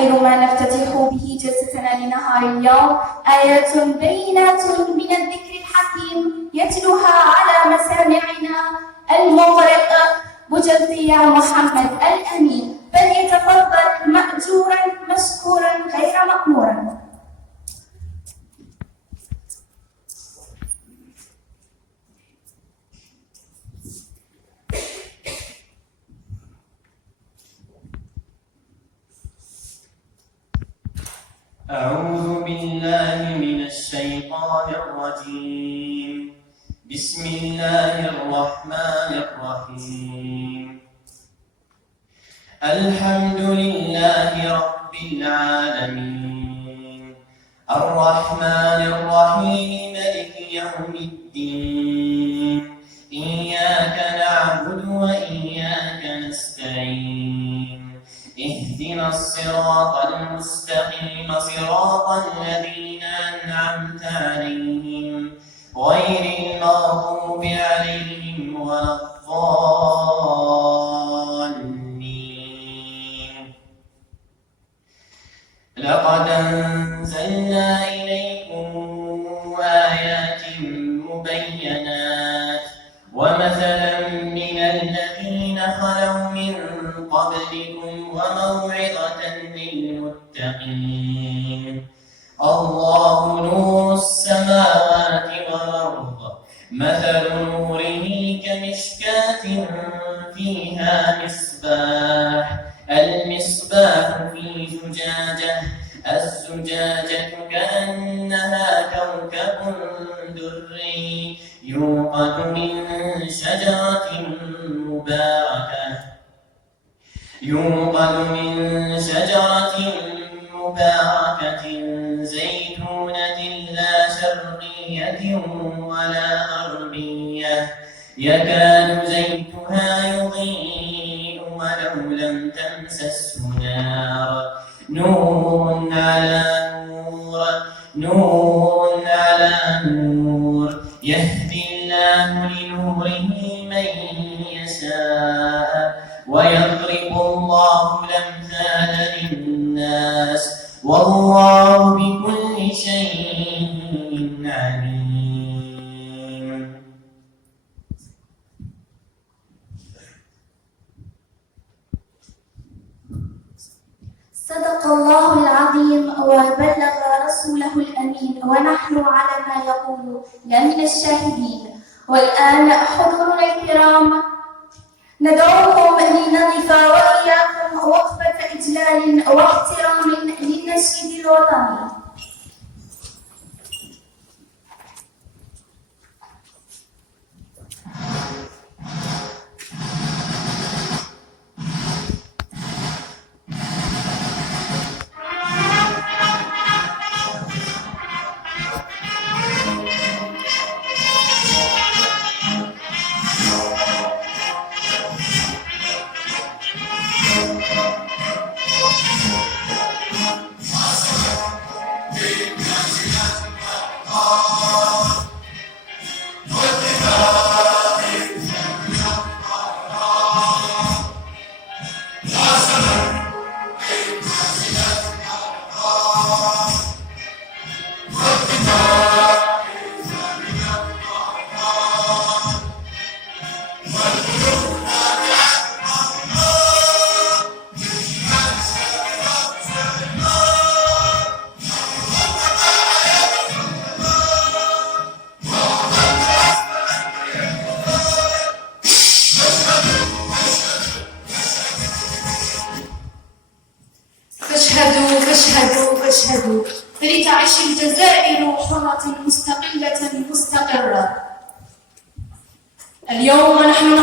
خير ما نفتتح به جلستنا لنهار اليوم آيات بينات من الذكر الحكيم يتلوها على مسامعنا المغرق بجلطية محمد الأمين، فليتفضل مأجورا مشكورا غير مأمورا. أعوذ بالله من الشيطان الرجيم. بسم الله الرحمن الرحيم. الحمد لله رب العالمين، الرحمن الرحيم، مالك يوم الدين، إياك نعبد وإياك نستعين، اهدنا الصراط المستقيم، صراط الذين أنعمت عليهم غير المغضوب عليهم ولا الضالين. لقد أنزلنا إليكم آيات مبينات ومثلا من الذين خلوا من قبلكم وموعظة للمتقين. الله نور السماوات والأرض، مثل نوره كمشكاة فيها مصباح، المصباح في زجاجة، الزجاجة كأنها كوكب دري يوقد من شجرة مباركة زيتونة لا شرقية ولا غربية، يكاد زيتها يضيء ولو لم تمسسه نار، نور على نور، يهدي الله لنوره من يشاء ويضرب الله الأمثال للناس، والله بكل شيء عليم. صدق الله العظيم وبلغ رسوله الأمين، ونحن على ما يقول لمن الشاهدين. والآن حضورنا الكرام ندعوكم لنقف وإياكم وقفة إجلال واحترام للنشيد الوطني. فاشهدوا فلتعش الجزائر حرة مستقلة مستقرة. اليوم نحن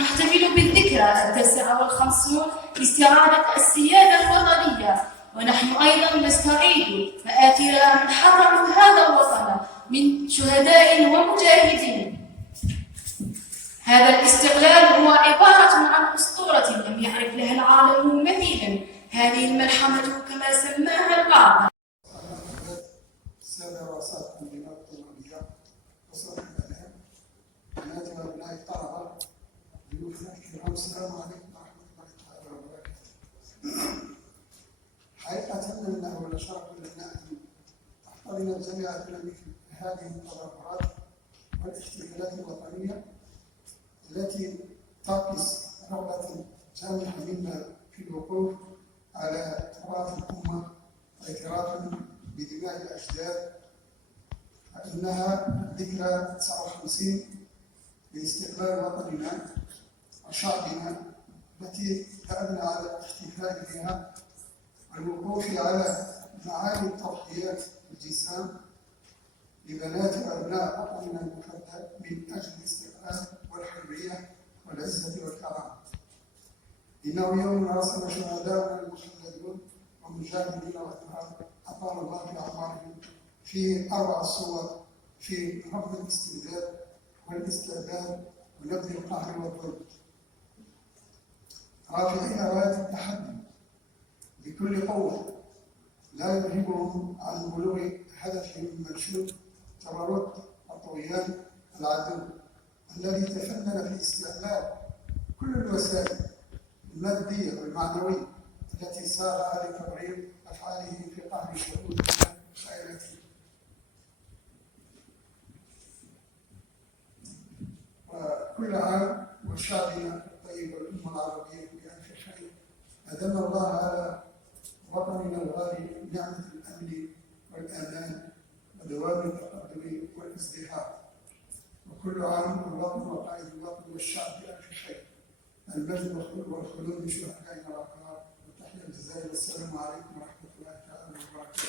نحتفل بالذكرى 59 لاستعادة السيادة الوطنية، ونحن أيضا نستعيد مآثر من حرروا هذا الوطن من شهداء ومجاهدين. هذا الاستقلال هو عبارة عن أسطورة لم يعرف لها العالم مثيلا. هذه الملحمة كما سماها البعض. السادة رؤساء التنظيمات الطلابية، وسائل الإعلام، بناتنا وأبناء الطلبة، ضيوفنا الكرام، السلام عليكم ورحمة الله تعالى وبركاته. حقيقة أنه ولا شرف لنا أن تحتضن جامعتنا مثل هذه التظاهرات والاحتفالات الوطنية التي تعكس رغبة جامحة منا في الوقوف على تراث الأمة اعترافا بدماء الأجداد، فإنها ذكرى 59 لاستقلال وطننا وشعبنا التي تعبنا على الاحتفال بها والوقوف على معاني التضحيات الجسام لبنات وأبناء وطننا المفدى من أجل الاستقلال والحرية والعزة والكرامة. إنه يوم رسم شهداؤنا المخلدون ومجاهدين الأطهار أطال الله في أعمارهم فيه أروع الصور في رفض الاستبداد والاستعباد ونبذ القهر والظلم، رافعين راية التحدي بكل قوة لا يرهبهم عن بلوغ هدفهم المنشود تورط الطغيان العدو الذي تفنن في استعمال كل الوسائل المادية والمعنوية التي سارها لتبرير أفعاله في قهر شهود خائنته. وكل عام وشعبنا الطيب والأمة العربية بألف خير. أدام الله على وطننا الغالي نعمة الأمن والأمان ودوام التقدم والازدهار، وكل عام والوطن وقائد الوطن والشعب بألف خير. المجد والخلود لشهدائنا الأبرار، وتحيا الجزائر. والسلام عليكم ورحمة الله تعالى وبركاته.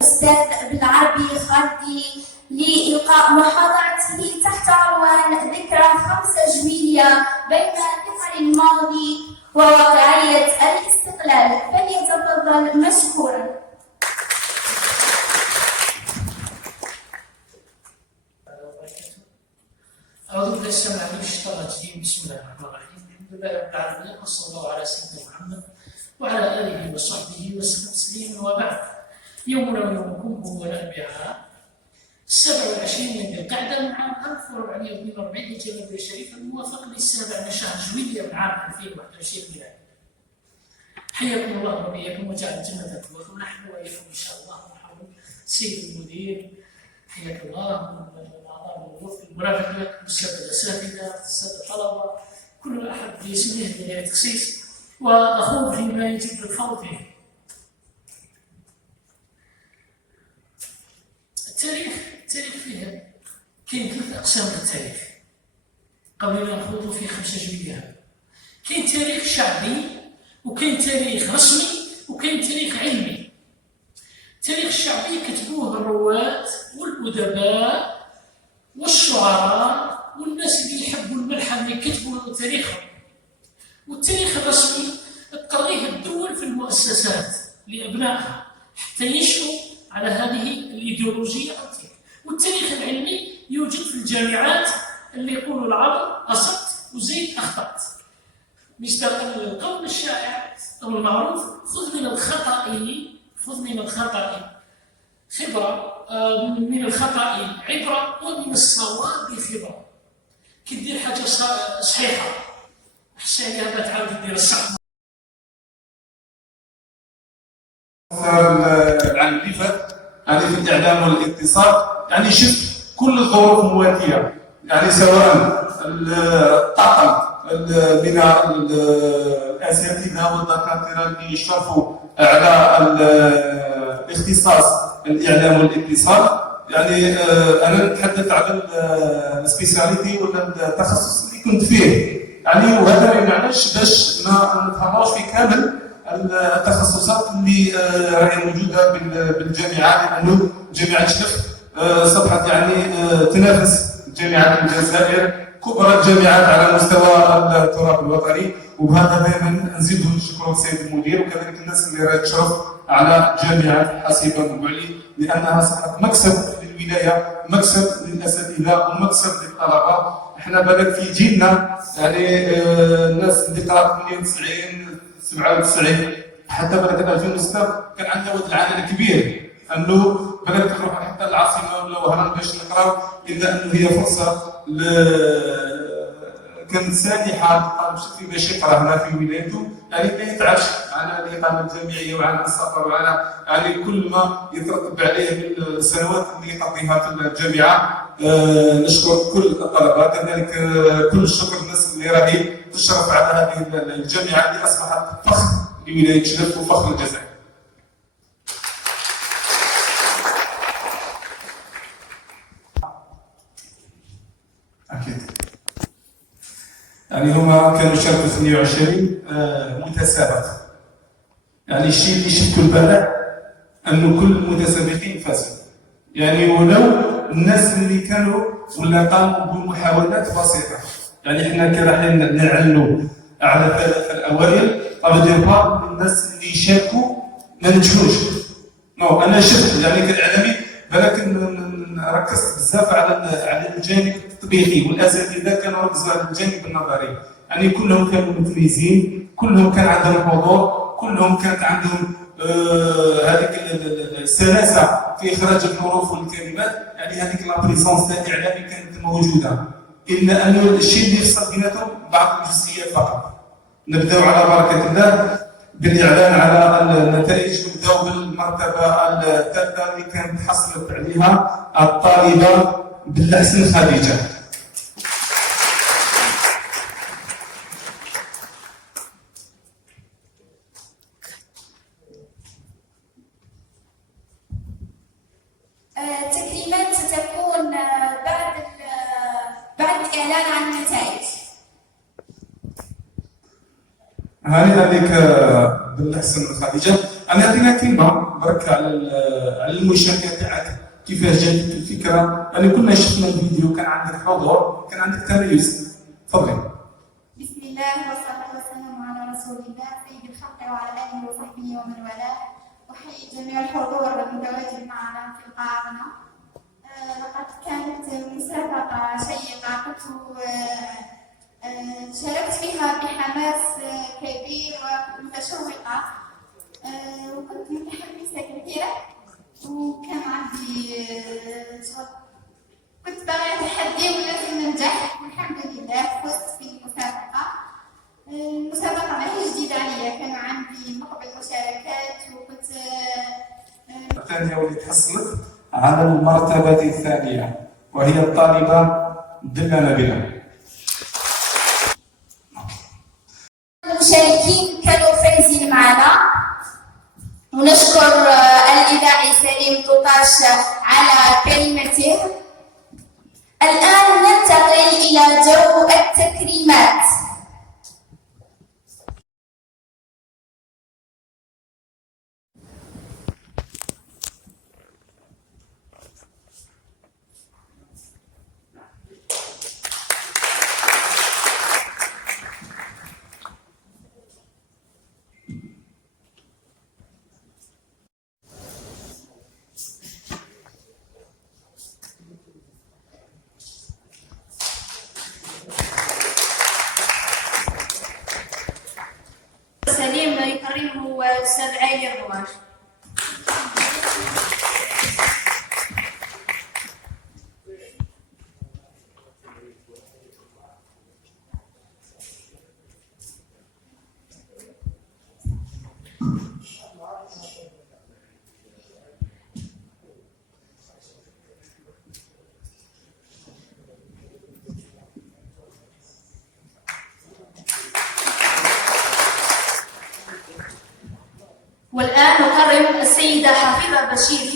الأستاذ بالعربي خالدي لإلقاء محاضرته تحت عنوان ذكرى 5 جويلية بين ثقل الماضي وواقعية الاستقلال، فليتفضل مشكورا. أعوذ بالله السميع العليم من الشيطان الرجيم. بسم الله الرحمن الرحيم. الحمد لله رب العالمين، وصلى الله على سيدنا محمد وعلى آله وصحبه وسلم تسليما. وبعد، يومنا ويومكم هو الأربعاء 27 من ذي القعدة من عام 1442 للجمهورية الشريفة، الموافق للسابع من شهر جويلية من عام 2021 ميلادي. حياكم الله وبياكم وجعل الجنة مثواكم، نحن وإياكم إن شاء الله. ونحن سيد المدير حياك الله، أعضاء الوفد المرافق لك، السادة الأساتذة، السادة الطلبة، كل أحد بسنه بداية تخصيص وأخوه فيما يجب الخوض فيه. التاريخ فيه كاين 3 أقسام للتاريخ قبل ما نخوضوا في 5 جويلية. كاين تاريخ شعبي، وكاين تاريخ رسمي، وكاين تاريخ علمي. التاريخ الشعبي كتبوه الرواة والأدباء والشعراء والناس اللي يحبوا الملحة اللي كتبوا تاريخهم. والتاريخ الرسمي تقريه الدول في المؤسسات لأبنائها حتى ينشئوا على هذه الإيديولوجية. والتاريخ العلمي يوجد في الجامعات اللي يقولوا العرب أصبت وزيد أخطأت. مصداقا للقول الشائع أو المعروف: خذ من الخطأ خبرة، من الخطأ عبرة، ومن الصواب خبرة. كي دير حاجة صحيحة أحسن عليها تعاود دير الصح. العام اللي فات يعني في الاعلام والاقتصاد يعني شفت كل الظروف مواتيه، يعني سواء الطاقم من الاساتذه والدكاتره اللي يشرفوا على الاختصاص الاعلام والاقتصاد. يعني انا نتحدث على السبيسياليتي ولا التخصص اللي كنت فيه، يعني وهذا ما يمنعناش باش ما نتفرغش في كامل التخصصات اللي راهي موجوده بالجامعات، لانه جامعه شلف صبحت يعني تنافس جامعات الجزائر، كبرى الجامعات على مستوى التراث الوطني. وبهذا دائما نزيدوا نشكروا السيد المدير وكذلك الناس اللي راهي تشرف على جامعه حاسبه بوعلي، لانها صبحت مكسب للولايه، مكسب للاساتذه ومكسب للطلبه. احنا بالك في جيلنا يعني الناس اللي قرات 98 97 حتى بلد 2006 كان عندنا وعد العالم كبير انه بلد نروح حتى العاصمه ولا وهران باش نقراو، الا انه هي فرصه كانت سانحه للطالب الشرقي باش يقرا هنا في ولايته، يعني ما يتعبش على الاقامه الجامعيه وعلى السفر وعلى يعني كل ما يترتب عليه من السنوات اللي يقضيها في الجامعه. نشكر كل الطلبه، كذلك كل الشكر للناس اللي راهي تشرف على هذه الجامعه اللي اصبحت فخر لولايه شلف وفخر الجزائر. اكيد. يعني هما كانوا شاركوا 28 متسابق. يعني الشيء اللي شفتوا البارح انه كل المتسابقين فازوا. يعني ولو الناس اللي كانوا ولا قاموا بمحاولات بسيطه. يعني احنا كي رايحين نعلنوا على الثلاثه الاوائل، طبعا الناس اللي شاركوا ما نجحوش. نو انا شفت يعني كاعلامي ولكن ركزت بزاف على الجانب التطبيقي، والاساتذه كانوا ركزوا على الجانب النظري، يعني كلهم كانوا متميزين، كلهم كان عندهم حضور، كلهم كانت عندهم هذيك السلاسه في اخراج الحروف والكلمات، يعني هذيك لا بريزونس الاعلامي كانت موجوده، الا انه الشيء اللي يفصل بيناتهم بعض الجزئيات فقط. نبداو على بركه الله بالاعلان على النتائج. نبداو بالمرتبه الثالثه اللي كانت حصلت عليها الطالبه بالحسن خديجه. التكريمات ستكون بعد الإعلان عن النتائج. هاني هذيك بالحسن خديجه. انا عطينا كلمه برك على المشاركه تاعك، كيفاش جاتك الفكره؟ يعني كنا شفنا الفيديو كان عندك حضور، كان عندك تميز. تفضلي. بسم الله والصلاة والسلام على رسول الله سيد الخلق وعلى آله وصحبه ومن والاه. أحيي جميع الحضور المتواجد معنا في القاعة. لقد كانت مسابقة شيقة، كنت شاركت فيها بحماس كبير ومتشوقة، وكنت متحمسة كثيرا، وكان عندي شغل، كنت باغية تحدي ولازم ننجح، والحمد لله فزت في المسابقة. المسابقة ماهيش جديدة عليا، كان عندي مقبل مشاركات، وكنت الثانية واللي تحصلت على المرتبة الثانية وهي الطالبة دلة نبيلة. المشاركين كانوا فايزين معنا، ونشكر الإذاعي سليم طوطاش على كلمته. الآن ننتقل إلى جو التكريمات. سليم يكرمه الأستاذ علي الرواش. والآن نكرم السيدة حفيظة بشير